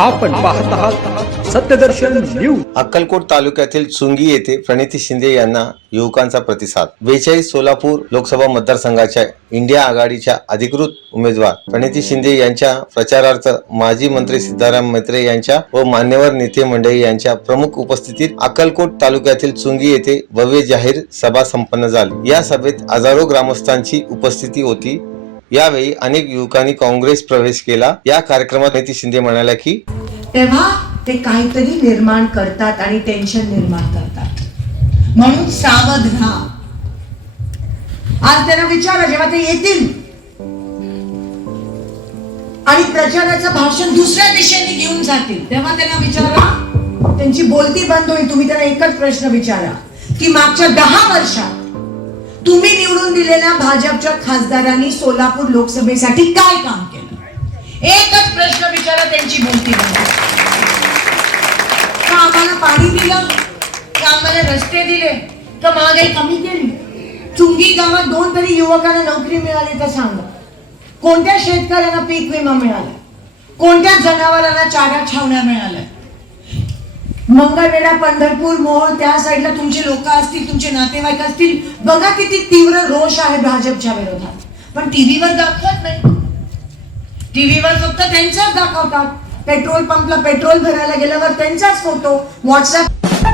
आपण पाहत आहात सत्यदर्शन न्यूज। अक्कलकोट तालुक्यातील चुंगी येथे प्रणिती शिंदे यांना युवकांचा प्रतिसाद। 42 सोलापूर लोकसभा मतदारसंघाच्या इंडिया आघाडीच्या अधिकृत उमेदवार प्रणिती शिंदे यांच्या प्रचारार्थ माजी मंत्री सिद्धाराम मैत्रे यांच्या व मान्यवर नेते मंडळी यांच्या प्रमुख उपस्थितीत अक्कलकोट तालुक्यातील चुंगी येथे भव्य जाहीर सभा संपन्न झाली। या सभेत हजारो ग्रामस्थांची उपस्थिती होती। यावेळी अनेक युवकांनी काँग्रेस प्रवेश केला। या कार्यक्रमात प्रणिती शिंदे म्हणाल्या की तेव्हा ते काहीतरी निर्माण करतात आणि टेन्शन निर्माण करतात, म्हणून सावध राहा। आज त्यांना विचारा, जेव्हा ते येतील आणि प्रचाराचं भाषण दुसऱ्या दिशेने घेऊन जातील, तेव्हा त्यांना विचारा, त्यांची बोलती बंद होईल। तुम्ही त्यांना एकच प्रश्न विचारा की मागच्या 10 वर्षात तुम्ही निवडून दिलेल्या भाजपच्या खासदारांनी सोलापूर लोकसभेसाठी काय काम केलं? एकच प्रश्न विचारा, त्यांची बोलती बंद। का आम्हाला पाणी दिलं? का आम्हाला रस्ते दिले? का महागाई कमी केली? चुंगी गावात 2 तरी युवकांना नोकरी मिळाली तर सांगा। कोणत्या शेतकऱ्यांना पीक विमा मिळाला? कोणत्या जनावरांना चारा छावण्या मिळाल्या? मंगळवेढा, पंढरपूर, मोहोळ त्या साईडला तुमचे लोक असतील, तुमचे नातेवाईक असतील, बघा किती तीव्र रोष आहे भाजपच्या विरोधात, पण टीव्हीवर दाखवत नाही। टीव्हीवर फक्त त्यांच्याच दाखवतात। पेट्रोल पंपला पेट्रोल भरायला गेल्यावर त्यांचाच फोटो, व्हॉट्सअप